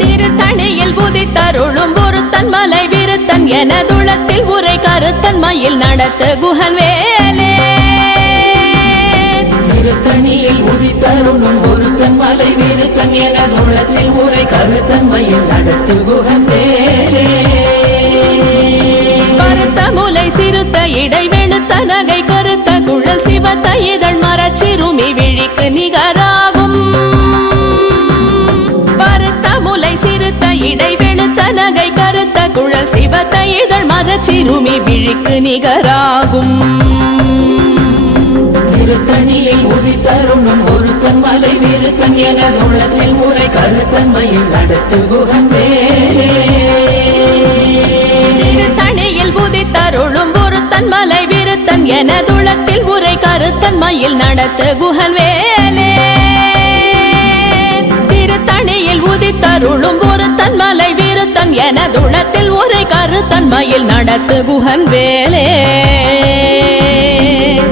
திருத்தணியில் உதித்தருளும் ஒருத்தன் மலை விருத்தன் எனதுளத்தில் உரை கருத்தன் மயில் நடத்து குஹன் வேலே. திருத்தணியில் உதித்தருளும் ஒருத்தன் மலை விருத்தன் எனதுளத்தில் உரை கருத்தன் மயில் நடத்து குஹன் வேலே. பருத்த முலை சிறுத்த இடை வெளுத்த நகை கருத்த குழல் சிவத்த இதழ் மரச்சிறுமி விழிக்கு நிகராகும். பருத்த முலை சிறுத்த இடை வெளுத்த நகை கருத்த குழல் சிவத்த இதழ் மரச்சிறுமி விழிக்கு நிகராகும். திருத்தணியில் உதித்தருளும் ஒருத்தன் மலை விருத்தன் எனதுளத்தில் உரை கருத்தன் மயில் நடத்து குஹன் வேலே. திருத்தணியில் உதித்தருளும் ஒருத்தன் மலை விருத்தன் எனதுளத்தில் உரை கருத்தன் மயில் நடத்து குஹன் வேலே. திருத்தணியில் உதித்தருளும் ஒருத்தன் மலை விருத்தன் எனதுளத்தில் உரை கருத்தன் மயில் நடத்து குஹன் வேலே.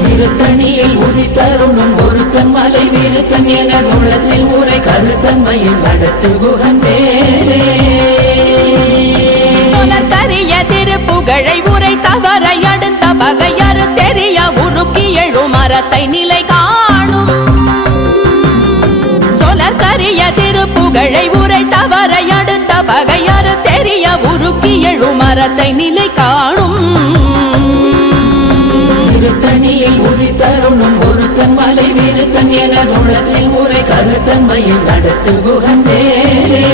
திருத்தணியில் உதித்தருளும் ஒருத்தன் மலை விருத்தன் எனதுளத்தில் உரை கருத்தன் மயில் நடத்து குஹன் வேலே. கரிய திருப்புகழை உரை தவறை அடுத்த பகையறு தெரிய உருக்கி எழும் மரத்தை நிலை காணும். சொலற்கரிய திருப்புகழை உரை தவறை அடுத்த பகையறு தெரிய உருக்கி எழும் மரத்தை நிலை காணும். திருத்தணியில் உதித்தருளும் ஒருத்தன் மலை விருத்தன் எனதுளத்தில் உரை கருத்தன் மயில் நடத்து குஹன் வேலே.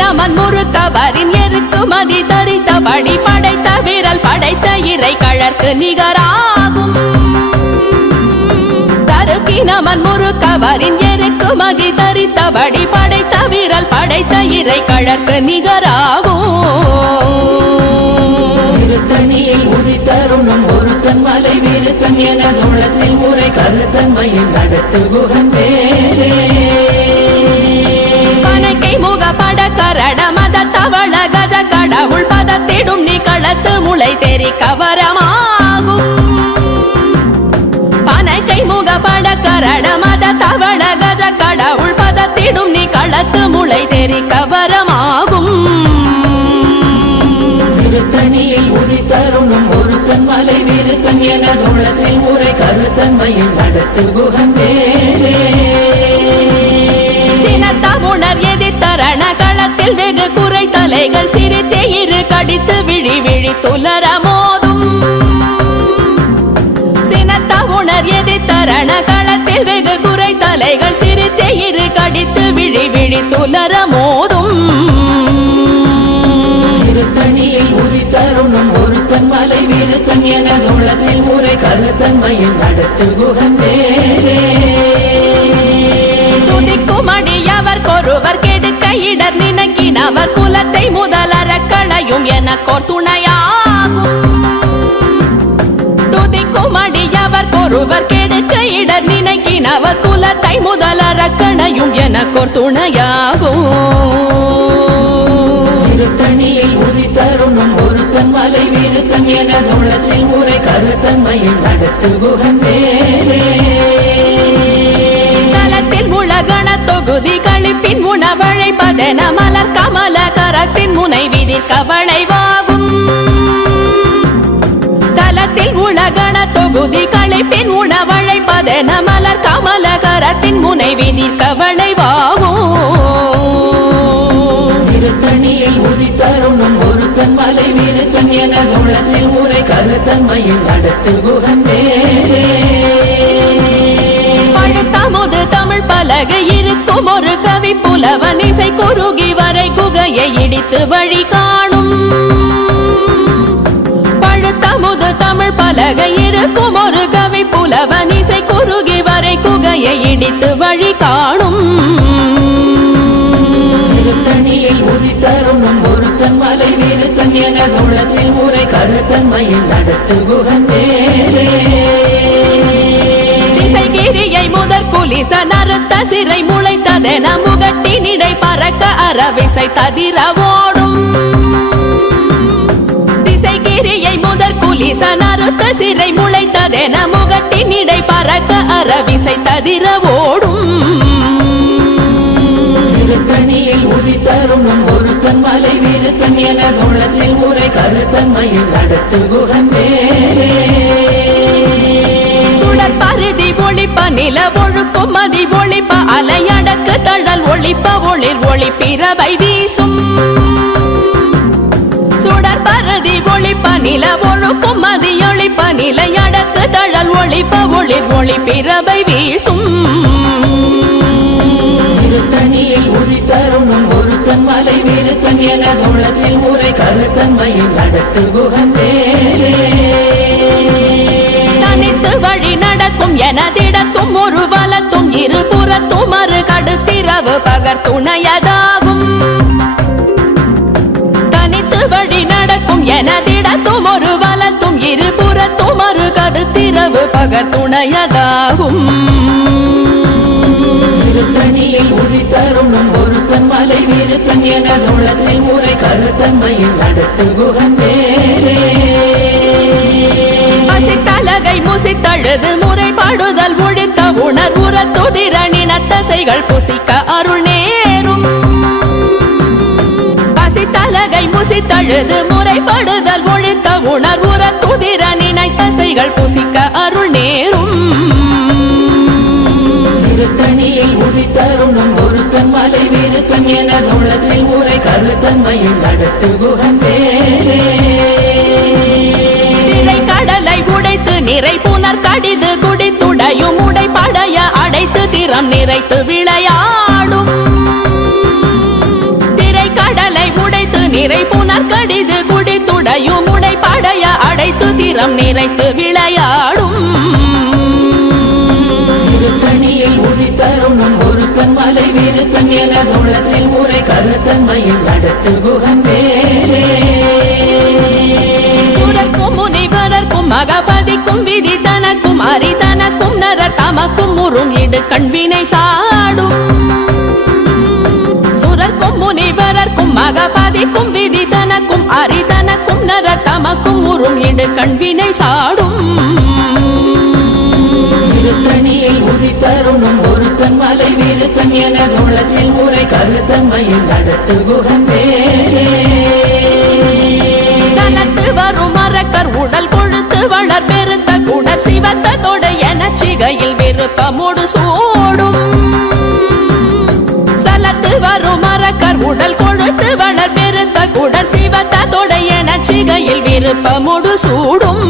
நமன் முறுக்கவரின் எருக்கு மதி தரித்தபடி படைத்த விரல் படைத்த இறை கழற்கு நிகராகும். தருக்கி நமன் முறுக்கவரின் எருக்கு மதி தரித்தபடி படைத்த விரல் படைத்த இறை கழற்கு நிகராகும். திருத்தணியில் உதித்தருளும் ஒருத்தன் மலை விருத்தன் எனதுளத்தில் உரை கருத்தன் மயில் நடத்து குஹன் வேலே. பனக்கை முக பட கரட மத தவள கஜ கடவுள் பதத்திடும் நீ களத்து முளை தெரி கவரமாகும். பனக்கை முக பட கரட மத தவள கஜ கடவுள் பதத்திடும் நீ களத்து முளை தெரி கவரமாகும். திருத்தணியில் உதித்தருளும் ஒருத்தன் மலை விருத்தன் எனதுளத்தில் உரை கருத்தன் மயில் நடத்து குஹன் வேலே. உணர் எதிர்த்தரண களத்தில் வெகு குறை தலைகள் சிரித்தே இரு கடித்து விழி விழி துலர மோதும். சினத்த உணர் எதிர்த்தரண களத்தில் வெகு குறை தலைகள் சிரித்தே இரு கடித்து விழி விழி துலர மோதும். திருத்தணியில் உதித்தருளும் ஒருத்தன் மலை விருத்தன் எனதுளத்தில் உரை கருத்தன் மயில் நடத்து குஹன் வேலே. துதிக்குமடியவர் கொருவர் கெடுக்க இடர் நினைக்கினவர் குலத்தை முதலற களையும் எனக்கோர் துணையாகும். துதிக்குமடியவர் கொருவர் கெடுக்க இடர் நினைக்கினவர் குலத்தை முதலற களையும் எனக்கோர் துணையாகும். திருத்தணியில் உதித்தருளும் ஒருத்தன் மலை விருத்தன் எனதுளத்தில் உரை கருத்தன் மயில் நடத்து குஹன் வேலே. உலகண தொகுதி கழிப்பின் உணவழைப்பதென மலர் கமல கரத்தின் முனை விதிர் கவளைவாகும். தலத்தில் உலகண தொகுதி கழிப்பின் உணவழைப்பதென மலர் கமல கரத்தின் முனை விதிர் கவளைவாகும். திருத்தணியில் உதித்தருளும் ஒருத்தன் மலை விருத்தன் எனதுளத்தில் உரை கருத்தன் மயில் நடத்து குஹன் வேலே. பழுத்தமுது தமிழ் பலகை இருக்கும் ஒரு கவி புலவன் இசை குறுகி வரை குகையை இடித்து வழி காணும். பழுத்தமுது தமிழ் பலகை இருக்கும் ஒரு கவி புலவன் இசை குறுகி வரை குகையை இடித்து வழி காணும். திருத்தணியில் உதித்தருளும் ஒருத்தன் மலை விருத்தன் எனதுளத்தில் உரை கருத்தன் மயில் நடத்து குஹன் வேலே. திசைகிரியை முதற் குலிச நறுத்த சிறை முளைத்ததென முகட்டினிடை பறக்க அறவிசை ததிர ஓடும். திசைகிரியை முதற் குலிச நறுத்த சிறை முளைத்ததென முகட்டினிடை பறக்க அறவிசை ததிர ஓடும். தருணம் ஒருத்தன் மலை வீருத்தன் என குணத்தில் உரை கருத்தன்மையில் நடத்து குகன் வேலே சுடர் பருதி ஒளிப்ப நில ஒழுக்கும் மதி ஒளிப்ப அலையடக்கு தழல் ஒளிப்ப ஒளிர் ஒளிப்பிறவை வீசும் சுடர் பருதி ஒளிப்ப நில ஒழுக்கும் மதி ஒளிப்ப நிலையடக்கு தழல் ஒளிப்ப ஒளிர் ஒளிப்பிறவை வீசும் திருத்தணியில் உதித்தருணும் ஒருத்தன் மலை வீருத்தன் என குணத்தில் உரை கருத்தன்மையில் நடத்து குகன் வேலே தனித்து வழி நடக்கும் எனதிடத்தும் ஒரு வலத்தும் இருபுறத்தும் மறு கடுத்திரவு பகர் துணையதாகும் தனித்து வழி நடக்கும் எனதிடத்தும் ஒரு வலத்தும் இருபுறத்தும் மறு கடுத்திரவு பகர் துணையதாகும் திருத்தணியில் உதித்தருணும் ஒருத்தன் மலை வீருத்தன் என குணத்தில் உரை கருத்தன்மையில் நடத்து குகன் வேலே பசித்தலகை முசித்தழுது முறைப்பாடுதல் ஒழித்த உணர்வுற துதிரணின தசைகள் புசிக்க அருள் நேரும் பசித்தலகை முசித்தழுது முறைப்படுதல் ஒழித்த உணர்வுற துதிரணின தசைகள் புசிக்க அருள் நேரும் திருத்தணியில் உதித்தருணும் ஒருத்தன் மலை வீருத்தன் என குணத்தில் உரை கருத்தன்மையில் நடத்து குகன் வேலே கடலை உடைத்து நிறை புனர் கடிது குடித்துடையும் உடைப்படைய அடைத்து திறம் நிறைத்து விளையாடும் திரை கடலை உடைத்து நிறை புனர் கடிது குடித்துடையும் உடைப்படைய அடைத்து திறம் நிறைத்து விளையாடும் திருத்தணியில் உதித்தருணும் ஒருத்தன் மலை வீருத்தன் என குணத்தில் உரை கருத்தன்மையில் நடத்து குகன் வேலே சுரர்க்கும் முனிவரர்க்கும் மகபதிக்கும் விதி தனக்கும் அரிதனக்கும் நரர் தமக்கும் உறும் இடு கண்வினை சாடும் சுரர்க்கும் முனிவரர்க்கும் மகபதிக்கும் விதி தனக்கும் அரிதனக்கும் நரர் தமக்கும் உறும் இடு கண்வினை சாடும் திருத்தணியில் உதித்தருணும் ஒருத்தன் மலை வீருத்தன் என குணத்தில் உரை கருத்தன்மையில் நடத்து குகன் வேலே சனத்து வரும் மரக்கர் உடல் கொழுத்து வளர் பெருத்த குடர் சிவத்த தொடை என சிகையில் விருப்பமோடு சூடும் சலத்து வரும் மரக்கர் உடல் கொழுத்து வளர் பெருத்த குடர் சிவத்த தொடை என சிகையில் விருப்பமோடு சூடும்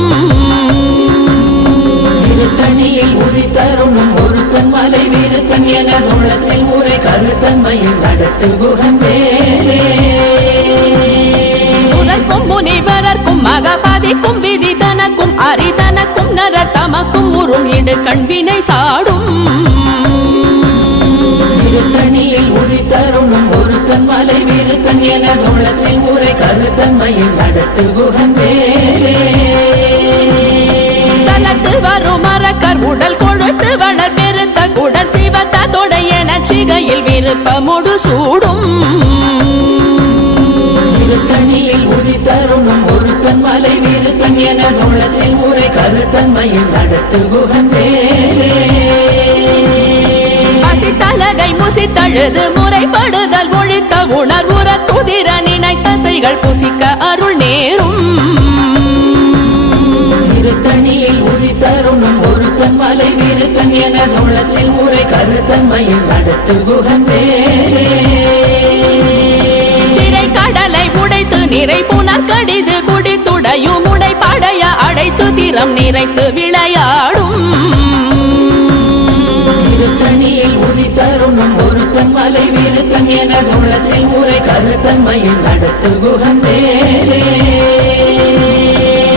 திருத்தணியில் உதித்தருணும் ஒருத்தன் மலை வீருத்தன் என குணத்தில் உரை கருத்தன்மையில் நடத்து குகன் வேலே சுரர்க்கும் முனிவரர்க்கும் மகபதிக்கும் விதி தனக்கும் அரிதனக்கும் நரர் தமக்கும் உறும் இடு கண்வினை சாடும் திருத்தணியில் உதித்தருணும் ஒருத்தன் மலை வீருத்தன் என குணத்தில் உரை கருத்தன்மையில் நடத்து குகன் வேலே சலத்து வரும் மரக்கர் உடல் கொழுத்து வளர் பெருத்த குடர் சிவத்த தொடை என சிகையில் விருப்பமோடு சூடும் திருத்தணியில் உதித்தருணும் ஒருத்தன் மலை வீருத்தன் என குணத்தில் உரை கருத்தன்மையில் நடத்து குகன் வேலே பசித்தலகை முசித்தழுது முறைப்படுதல் ஒழித்த உணர்வுற துதிர நினைத்தசைகள் புசிக்க அருள் நேரும் திருத்தணியில் உதித்தருணும் ஒருத்தன் மலை வீருத்தன் என குணத்தில் உரை கருத்தன்மையில் நடத்து குகன் வேலே திரை கடலை உடைத்து நிறை புனர் கடிது குடித்துடையும் உடைப்படைய அடைத்து திறம் நிறைத்து விளையாடும் திருத்தணியில் உதித்தருணும் ஒருத்தன் மலை வீருத்தன் என குணத்தில் உரை கருத்தன்மையில் நடத்து குகன் வேலே